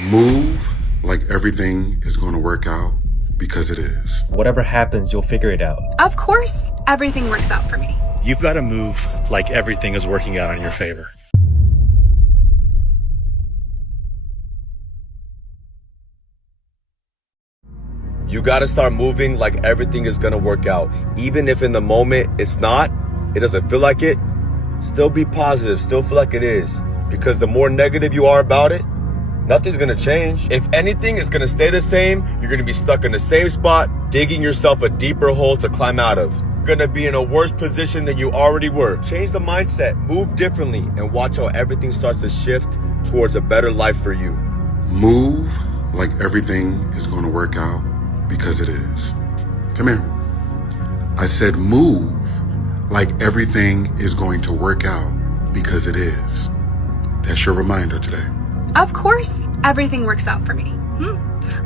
Move like everything is going to work out because it is. Whatever happens, you'll figure it out. Of course, everything works out for me. You've got to move like everything is working out in your favor. You gotta start moving like everything is gonna work out. Even if in the moment it's not, it doesn't feel like it, still be positive, still feel like it is. Because the more negative you are about it, nothing's gonna change. If anything, it's gonna stay the same. You're gonna be stuck in the same spot, digging yourself a deeper hole to climb out of. You're gonna be in a worse position than you already were. Change the mindset, move differently, and watch how everything starts to shift towards a better life for you. Move like everything is going to work out because it is. Come here. I said move like everything is going to work out because it is. That's your reminder today. Of course, everything works out for me.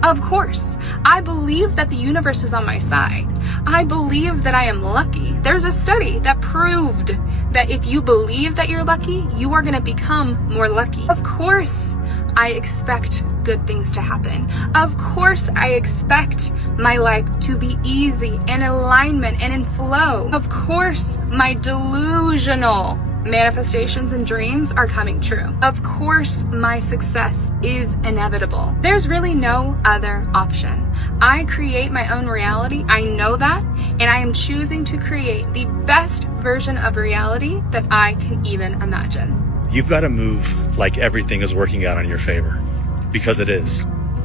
Of course. I believe that the universe is on my side. I believe that I am lucky. There's a study that proved that if you believe that you're lucky, you are going to become more lucky. Of course, I expect good things to happen. Of course, I expect my life to be easy and in alignment and in flow. Of course, my delusional manifestations and dreams are coming true. Of course, my success is inevitable. There's really no other option. I create my own reality. I know that, and I am choosing to create the best version of reality that I can even imagine. You've got to move like everything is working out in your favor because it is.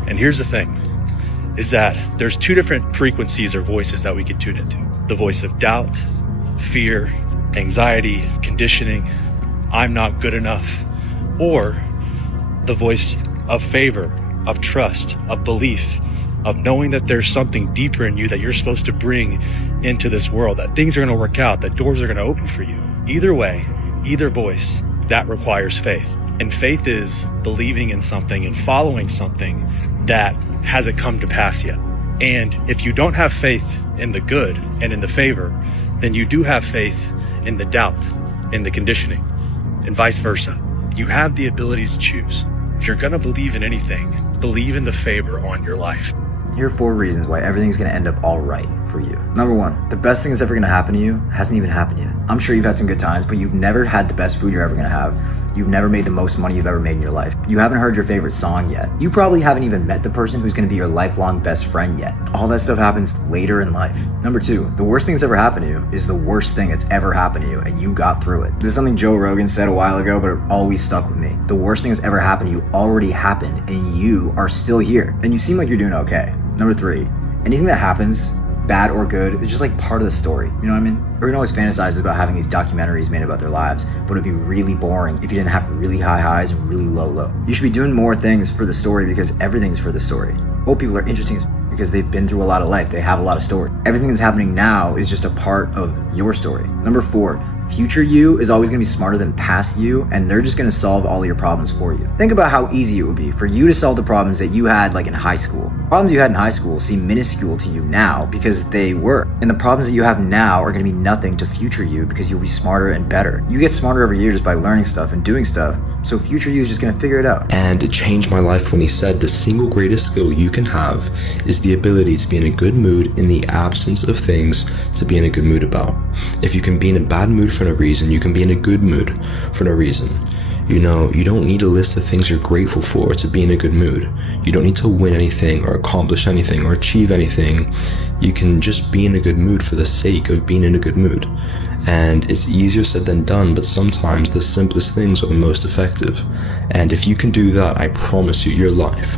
And here's the thing, is that there's two different frequencies or voices that we can tune into. The voice of doubt, fear, anxiety, conditioning, I'm not good enough, or the voice of favor, of trust, of belief, of knowing that there's something deeper in you that you're supposed to bring into this world, that things are going to work out, that doors are going to open for you. Either way, either voice, that requires faith. And faith is believing in something and following something that hasn't come to pass yet. And if you don't have faith in the good and in the favor, then you do have faith in the doubt, in the conditioning, and vice versa. You have the ability to choose. If you're gonna believe in anything, believe in the favor on your life. Here are 4 reasons why everything's gonna end up all right for you. Number 1, the best thing that's ever gonna happen to you hasn't even happened yet. I'm sure you've had some good times, but you've never had the best food you're ever gonna have. You've never made the most money you've ever made in your life. You haven't heard your favorite song yet. You probably haven't even met the person who's gonna be your lifelong best friend yet. All that stuff happens later in life. Number 2, the worst thing that's ever happened to you is the worst thing that's ever happened to you, and you got through it. This is something Joe Rogan said a while ago, but it always stuck with me. The worst thing that's ever happened to you already happened, and you are still here. And you seem like you're doing okay. Number 3, anything that happens, bad or good, is just like part of the story. You know what I mean? Everyone always fantasizes about having these documentaries made about their lives, but it'd be really boring if you didn't have really high highs and really low low. You should be doing more things for the story because everything's for the story. Old people are interesting because they've been through a lot of life. They have a lot of story. Everything that's happening now is just a part of your story. Number 4, future you is always gonna be smarter than past you, and they're just gonna solve all of your problems for you. Think about how easy it would be for you to solve the problems that you had like in high school. Problems you had in high school seem minuscule to you now because they were. And the problems that you have now are gonna be nothing to future you because you'll be smarter and better. You get smarter every year just by learning stuff and doing stuff, so future you is just gonna figure it out. And it changed my life when he said the single greatest skill you can have is the ability to be in a good mood in the absence of things to be in a good mood about. If you can be in a bad mood for no reason, you can be in a good mood for no reason. You know, you don't need a list of things you're grateful for to be in a good mood. You don't need to win anything or accomplish anything or achieve anything. You can just be in a good mood for the sake of being in a good mood. And it's easier said than done, but sometimes the simplest things are the most effective. And if you can do that, I promise you, your life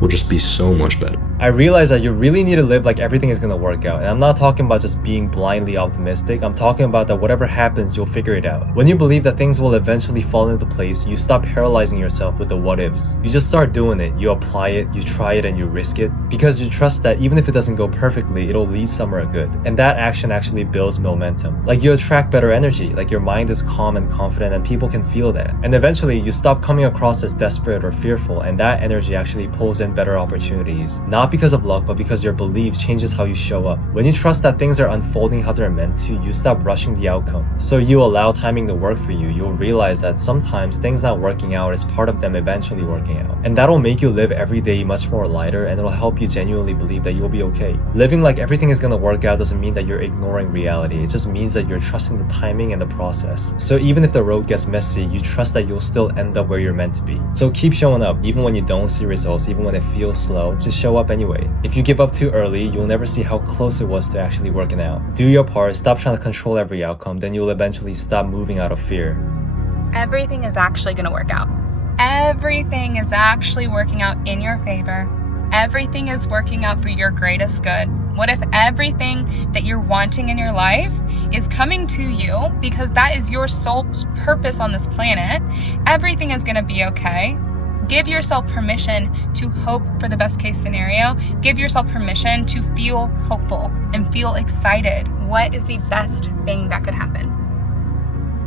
will just be so much better. I realize that you really need to live like everything is gonna work out. And I'm not talking about just being blindly optimistic. I'm talking about that whatever happens, you'll figure it out. When you believe that things will eventually fall into place, you stop paralyzing yourself with the what ifs. You just start doing it. You apply it, you try it, and you risk it. Because you trust that even if it doesn't go perfectly, it'll lead somewhere good. And that action actually builds momentum. Like you attract better energy. Like your mind is calm and confident and people can feel that. And eventually you stop coming across as desperate or fearful, and that energy actually pulls in better opportunities. Not Not because of luck, but because your belief changes how you show up. When you trust that things are unfolding how they're meant to, you stop rushing the outcome. So you allow timing to work for you. You'll realize that sometimes things not working out is part of them eventually working out. And that'll make you live every day much more lighter, and it'll help you genuinely believe that you'll be okay. Living like everything is gonna work out doesn't mean that you're ignoring reality. It just means that you're trusting the timing and the process. So even if the road gets messy, you trust that you'll still end up where you're meant to be. So keep showing up, even when you don't see results, even when it feels slow, just show up anyway. If you give up too early, you'll never see how close it was to actually working out. Do your part, stop trying to control every outcome, then you'll eventually stop moving out of fear. Everything is actually going to work out. Everything is actually working out in your favor. Everything is working out for your greatest good. What if everything that you're wanting in your life is coming to you because that is your sole purpose on this planet? Everything is going to be okay. Give yourself permission to hope for the best case scenario. Give yourself permission to feel hopeful and feel excited. What is the best thing that could happen?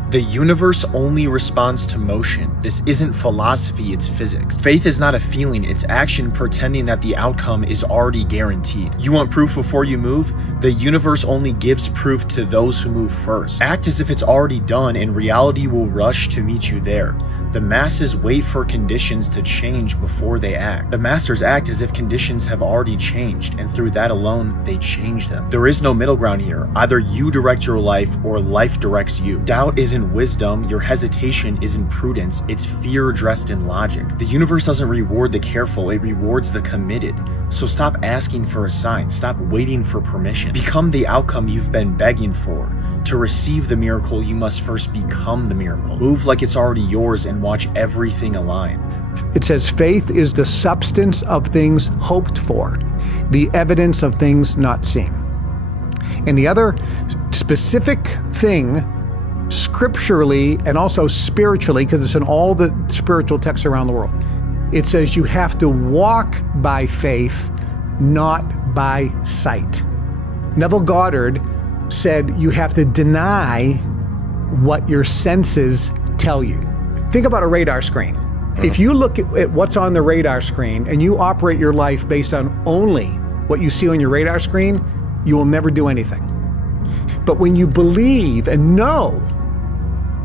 The universe only responds to motion. This isn't philosophy, it's physics. Faith is not a feeling, it's action pretending that the outcome is already guaranteed. You want proof before you move? The universe only gives proof to those who move first. Act as if it's already done and reality will rush to meet you there. The masses wait for conditions to change before they act. The masters act as if conditions have already changed, and through that alone, they change them. There is no middle ground here. Either you direct your life or life directs you. Doubt isn't wisdom, your hesitation isn't prudence, it's fear dressed in logic. The universe doesn't reward the careful, it rewards the committed. So stop asking for a sign, stop waiting for permission. Become the outcome you've been begging for. To receive the miracle, you must first become the miracle. Move like it's already yours and watch everything align. It says faith is the substance of things hoped for, the evidence of things not seen. And the other specific thing, scripturally and also spiritually, because it's in all the spiritual texts around the world, it says you have to walk by faith, not by sight. Neville Goddard said you have to deny what your senses tell you. Think about a radar screen. If you look at what's on the radar screen and you operate your life based on only what you see on your radar screen, you will never do anything. But when you believe and know,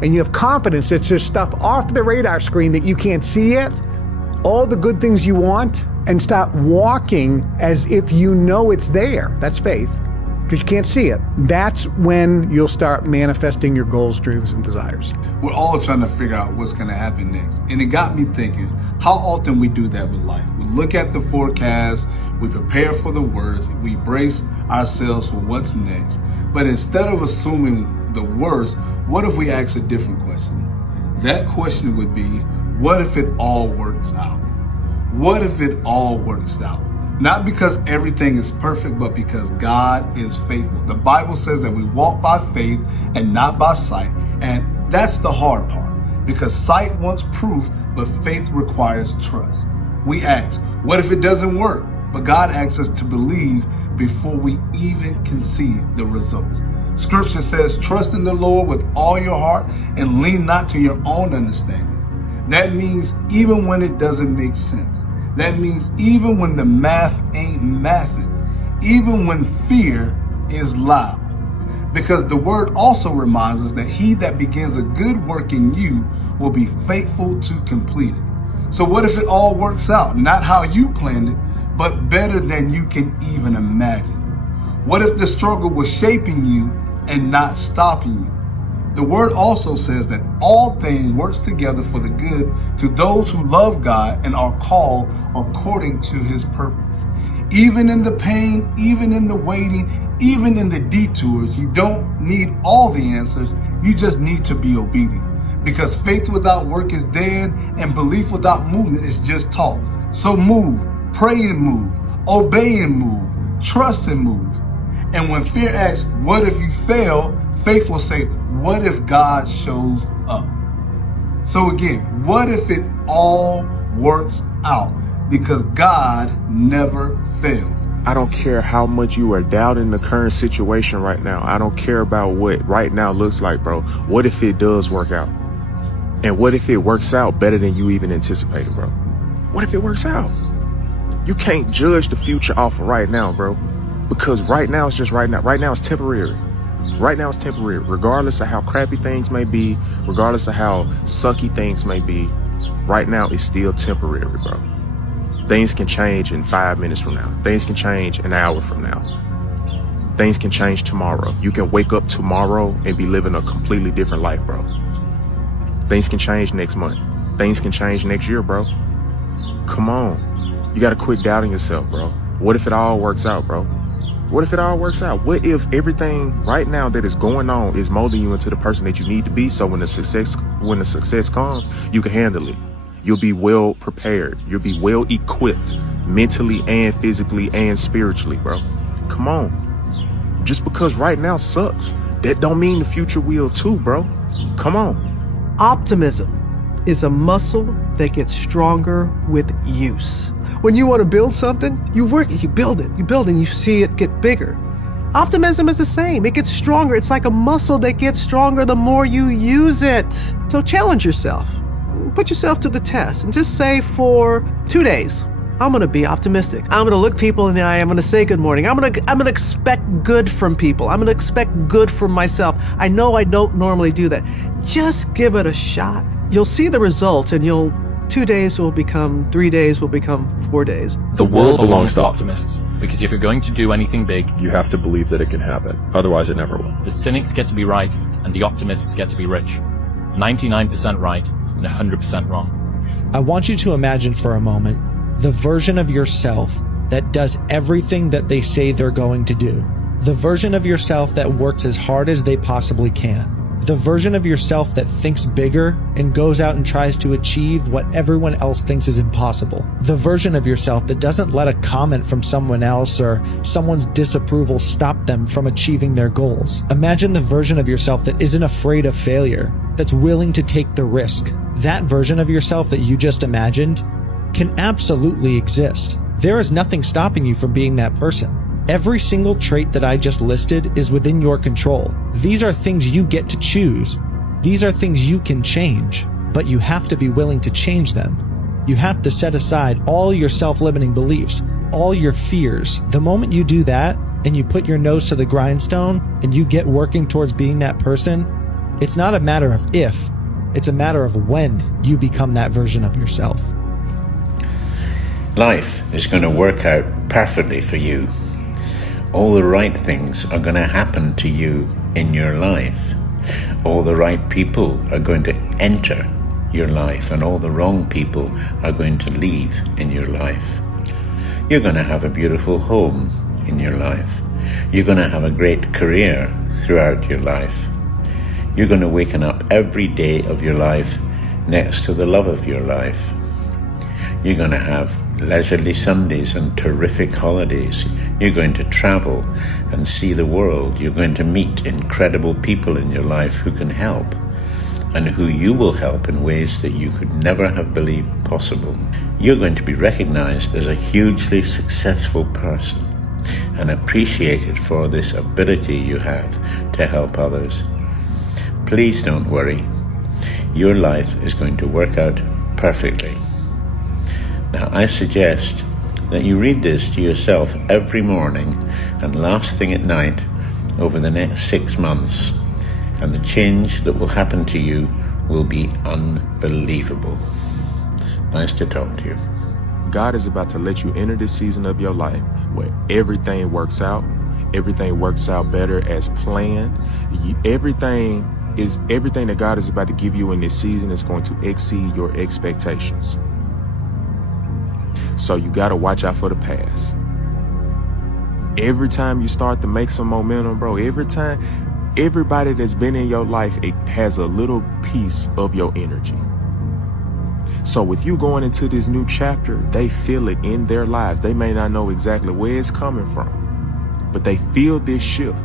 and you have confidence that there's stuff off the radar screen that you can't see yet, all the good things you want, and stop walking as if you know it's there. That's faith. Because you can't see it. That's when you'll start manifesting your goals, dreams, and desires. We're all trying to figure out what's going to happen next. And it got me thinking how often we do that with life. We look at the forecast, we prepare for the worst, we brace ourselves for what's next. But instead of assuming the worst, what if we ask a different question? That question would be, what if it all works out? What if it all works out? Not because everything is perfect, but because God is faithful. The Bible says that we walk by faith and not by sight. And that's the hard part, because sight wants proof, but faith requires trust. We ask, what if it doesn't work? But God asks us to believe before we even can see the results. Scripture says, trust in the Lord with all your heart and lean not to your own understanding. That means even when it doesn't make sense. That means even when the math ain't mathing, even when fear is loud. Because the word also reminds us that he that begins a good work in you will be faithful to complete it. So what if it all works out? Not how you planned it, but better than you can even imagine. What if the struggle was shaping you and not stopping you? The word also says that all things works together for the good to those who love God and are called according to his purpose. Even in the pain, even in the waiting, even in the detours, you don't need all the answers. You just need to be obedient. Because faith without work is dead and belief without movement is just talk. So move, pray and move, obey and move, trust and move. And when fear asks, what if you fail? Faith will say, what if God shows up? So again, what if it all works out? Because God never fails. I don't care how much you are doubting the current situation right now. I don't care about what right now looks like, bro. What if it does work out? And what if it works out better than you even anticipated, bro? What if it works out? You can't judge the future off of right now, bro. Because right now it's just right now. Right now it's temporary. Right now it's temporary. Regardless of how crappy things may be, regardless of how sucky things may be, right now it's still temporary, bro. Things can change in 5 minutes from now. Things can change an hour from now. Things can change tomorrow. You can wake up tomorrow and be living a completely different life, bro. Things can change next month. Things can change next year, bro. Come on. You gotta quit doubting yourself, bro. What if it all works out, bro? What if it all works out? What if everything right now that is going on is molding you into the person that you need to be, so when the success comes, you can handle it. You'll be well prepared. You'll be well equipped mentally and physically and spiritually, bro. Come on. Just because right now sucks, that don't mean the future will too, bro. Come on. Optimism is a muscle that gets stronger with use. When you want to build something, you work it, you build it, and you see it get bigger. Optimism is the same. It gets stronger. It's like a muscle that gets stronger the more you use it. So challenge yourself. Put yourself to the test and just say for 2 days, I'm going to be optimistic. I'm going to look people in the eye. I'm going to say good morning. I'm going to expect good from people. I'm going to expect good from myself. I know I don't normally do that. Just give it a shot. You'll see the results, and 2 days will become 3 days, will become 4 days. The world belongs to optimists, because if you're going to do anything big, you have to believe that it can happen. Otherwise, it never will. The cynics get to be right, and the optimists get to be rich. 99% right and 100% wrong. I want you to imagine for a moment the version of yourself that does everything that they say they're going to do. The version of yourself that works as hard as they possibly can. The version of yourself that thinks bigger and goes out and tries to achieve what everyone else thinks is impossible. The version of yourself that doesn't let a comment from someone else or someone's disapproval stop them from achieving their goals. Imagine the version of yourself that isn't afraid of failure, that's willing to take the risk. That version of yourself that you just imagined can absolutely exist. There is nothing stopping you from being that person. Every single trait that I just listed is within your control. These are things you get to choose. These are things you can change, but you have to be willing to change them. You have to set aside all your self-limiting beliefs, all your fears. The moment you do that and you put your nose to the grindstone and you get working towards being that person, it's not a matter of if, it's a matter of when you become that version of yourself. Life is going to work out perfectly for you. All the right things are going to happen to you in your life. All the right people are going to enter your life, and all the wrong people are going to leave in your life. You're going to have a beautiful home in your life. You're going to have a great career throughout your life. You're going to waken up every day of your life next to the love of your life. You're going to have leisurely Sundays and terrific holidays. You're going to travel and see the world. You're going to meet incredible people in your life who can help, and who you will help in ways that you could never have believed possible. You're going to be recognized as a hugely successful person and appreciated for this ability you have to help others. Please don't worry. Your life is going to work out perfectly. Now, I suggest that you read this to yourself every morning and last thing at night over the next 6 months, and the change that will happen to you will be unbelievable. Nice to talk to you. God is about to let you enter this season of your life where everything works out better as planned. Everything that God is about to give you in this season is going to exceed your expectations. So you got to watch out for the past. Every time you start to make some momentum, bro, everybody that's been in your life, it has a little piece of your energy. So with you going into this new chapter, they feel it in their lives. They may not know exactly where it's coming from, but they feel this shift.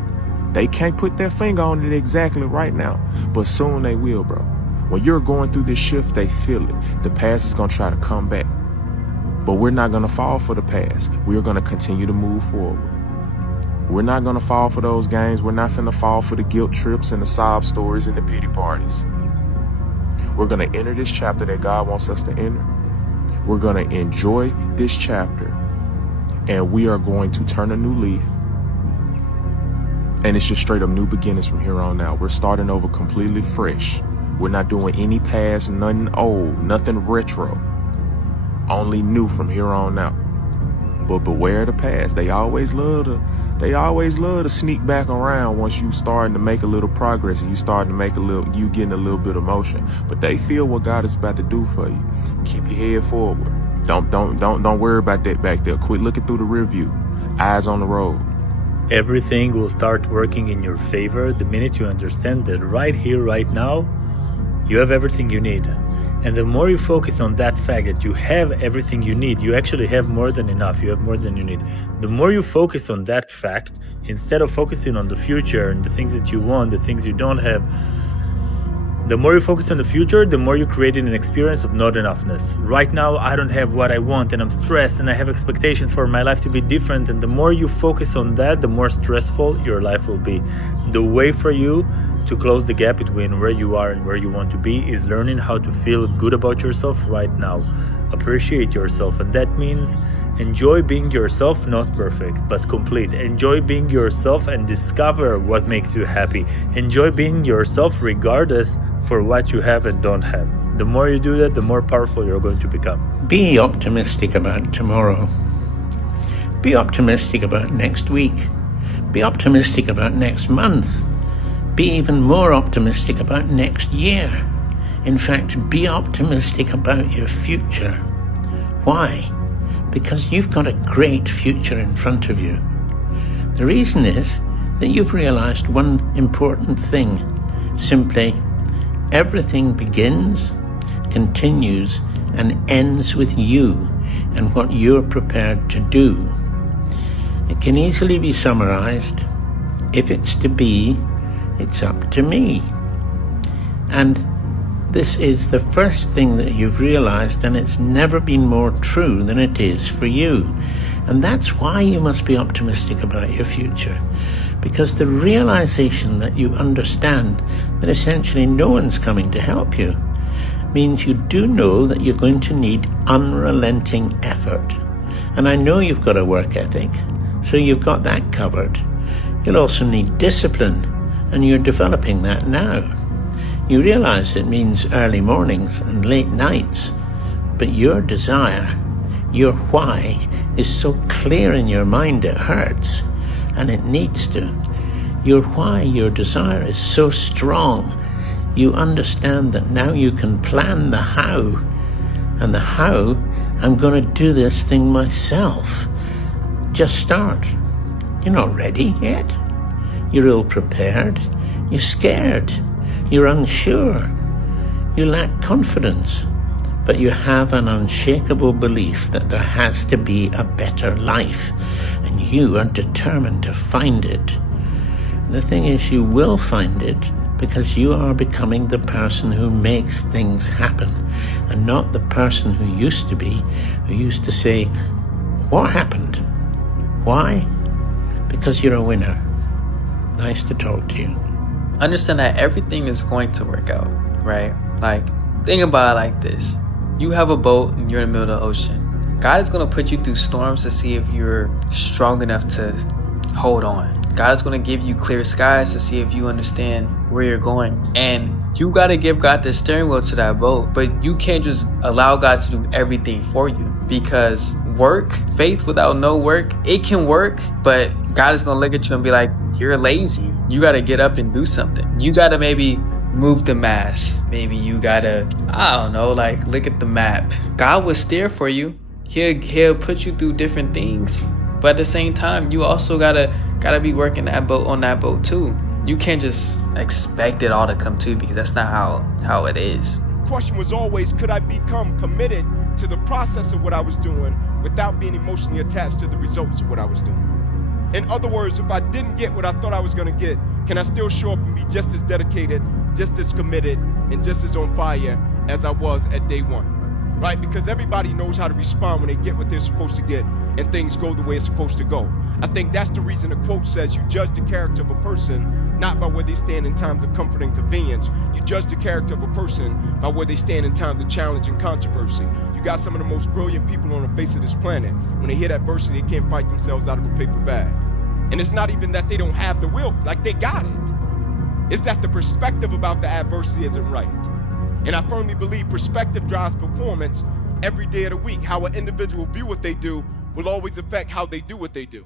They can't put their finger on it exactly right now, but soon they will, bro. When you're going through this shift, they feel it. The past is going to try to come back. But we're not going to fall for the past. We're going to continue to move forward. We're not going to fall for those games. We're not going to fall for the guilt trips and the sob stories and the pity parties. We're going to enter this chapter that God wants us to enter. We're going to enjoy this chapter and we are going to turn a new leaf. And it's just straight up new beginnings from here on out. We're starting over completely fresh. We're not doing any past, nothing old, nothing retro. Only new from here on out. But beware the past. They always love to sneak back around once you starting to make a little progress and you getting a little bit of motion. But they feel what God is about to do for you. Keep your head forward. Don't worry about that back there. Quit looking through the rear view. Eyes on the road. Everything will start working in your favor the minute you understand that right here, right now, you have everything you need. And the more you focus on that fact that you have everything you need, you actually have more than enough, you have more than you need. The more you focus on that fact, instead of focusing on the future and the things that you want, the things you don't have, the more you focus on the future, the more you're creating an experience of not enoughness. Right now, I don't have what I want and I'm stressed and I have expectations for my life to be different. And the more you focus on that, the more stressful your life will be. The way for you to close the gap between where you are and where you want to be is learning how to feel good about yourself right now. Appreciate yourself, and that means enjoy being yourself, not perfect, but complete. Enjoy being yourself and discover what makes you happy. Enjoy being yourself regardless for what you have and don't have. The more you do that, the more powerful you're going to become. Be optimistic about tomorrow. Be optimistic about next week. Be optimistic about next month. Be even more optimistic about next year. In fact, be optimistic about your future. Why? Because you've got a great future in front of you. The reason is that you've realized one important thing. Simply, everything begins, continues, and ends with you and what you're prepared to do. It can easily be summarized. If it's to be, it's up to me. And this is the first thing that you've realized, and it's never been more true than it is for you. And that's why you must be optimistic about your future. Because the realization that you understand that essentially no one's coming to help you means you do know that you're going to need unrelenting effort. And I know you've got a work ethic, so you've got that covered. You'll also need discipline, and you're developing that now. You realize it means early mornings and late nights, but your desire, your why, is so clear in your mind it hurts, and it needs to. Your why, your desire is so strong, you understand that now you can plan the how. And the how, I'm going to do this thing myself. Just start. You're not ready yet. You're ill-prepared. You're scared. You're unsure. You lack confidence. But you have an unshakable belief that there has to be a better life, and you are determined to find it. The thing is, you will find it because you are becoming the person who makes things happen, and not the person who used to be, who used to say, "What happened? Why?" Because you're a winner. Nice to talk to you. Understand that everything is going to work out, right? Like, think about it like this. You have a boat and you're in the middle of the ocean. God is going to put you through storms to see if you're strong enough to hold on. God is going to give you clear skies to see if you understand where you're going. And you got to give God the steering wheel to that boat. But you can't just allow God to do everything for you, because faith without no work, it can work, but God is going to look at you and be like, you're lazy. You got to get up and do something. You got to maybe move the mass. Maybe you got to, I don't know, like look at the map. God will steer for you. He'll put you through different things. But at the same time, you also gotta be working that boat on that boat too. You can't just expect it all to come to you, because that's not how it is. The question was always, could I become committed to the process of what I was doing without being emotionally attached to the results of what I was doing? In other words, if I didn't get what I thought I was gonna get, can I still show up and be just as dedicated, just as committed, and just as on fire as I was at day one? Right? Because everybody knows how to respond when they get what they're supposed to get, and things go the way it's supposed to go. I think that's the reason the quote says you judge the character of a person not by where they stand in times of comfort and convenience. You judge the character of a person by where they stand in times of challenge and controversy. You got some of the most brilliant people on the face of this planet. When they hit adversity, they can't fight themselves out of a paper bag. And it's not even that they don't have the will, like they got it. It's that the perspective about the adversity isn't right. And I firmly believe perspective drives performance every day of the week. How an individual view what they do will always affect how they do what they do.